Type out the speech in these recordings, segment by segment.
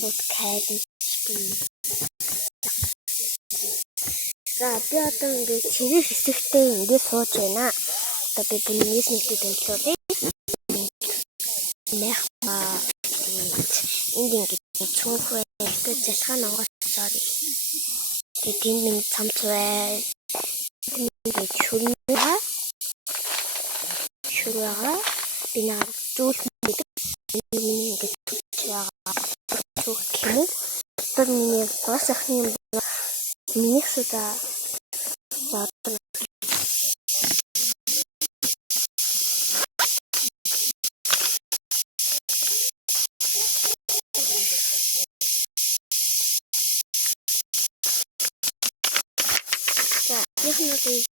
подкаст за би одоо ингээд цэвэр хэсэгтээ ингээд сууж байна. Одоо би бүнээс нэгтэй тэмцүүлээ. Энд ингээд чүнхвэ ихтэй залхаан онгоцоор тэгээд тэнд нэг цамцвай ингээд шүрвэга би нэг зүйл ингээд түгч юм. Тэр миний бас ахны миний суда заатан за яхнуудыг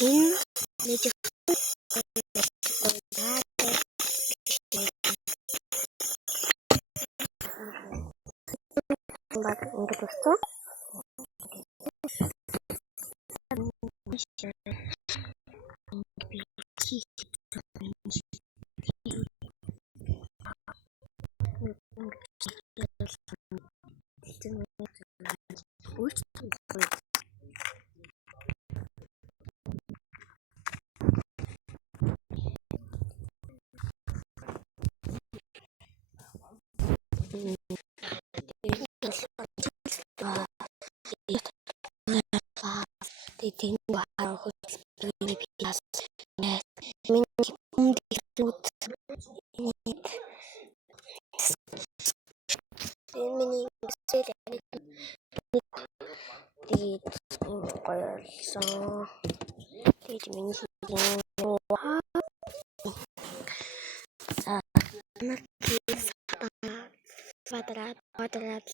шин нэг баг ингээд өссөн. Тэний харах хөдөлгөөний биас миний хүндэлгүүд миний сэлийн тэгээд гоёлсон тэгээд миний квадрат